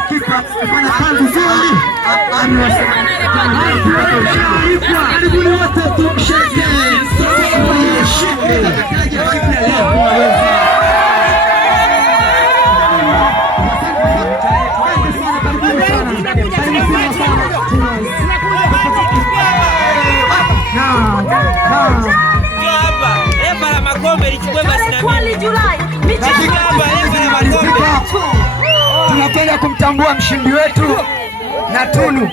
hakika kufanya kazi nzuri. Karibuni wote tumsherehekee tunapenda kumtambua mshindi wetu na tunu.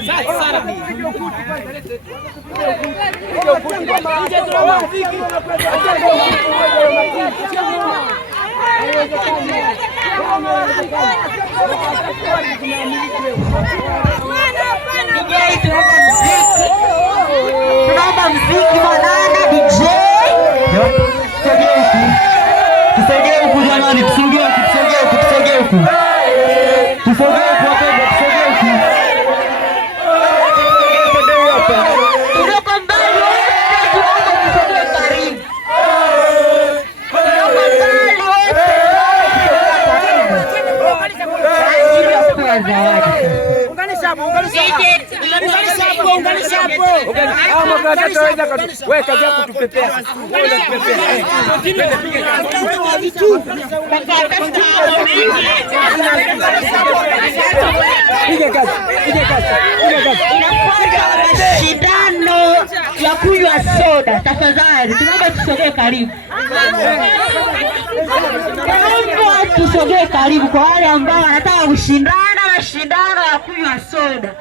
Tunaomba mziki mwanana DJ. Tusogee huku jamani, tusogee huku. Tusogee huku wapendwa, tusogee huku. Kutoka mbali wote tunaomba tusogee karibu. Shindano ya kunywa soda, tafadhali tunaomba tusogee karibu. Tusogee karibu kwa wale ambao wanataka kushindana mashindano ya kunywa soda.